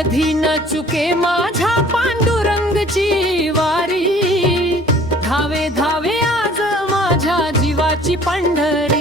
कधी न चुके माझ्या पांडुरंगची वारी, धावे धावे आज माझ्या जीवाची पंढरी।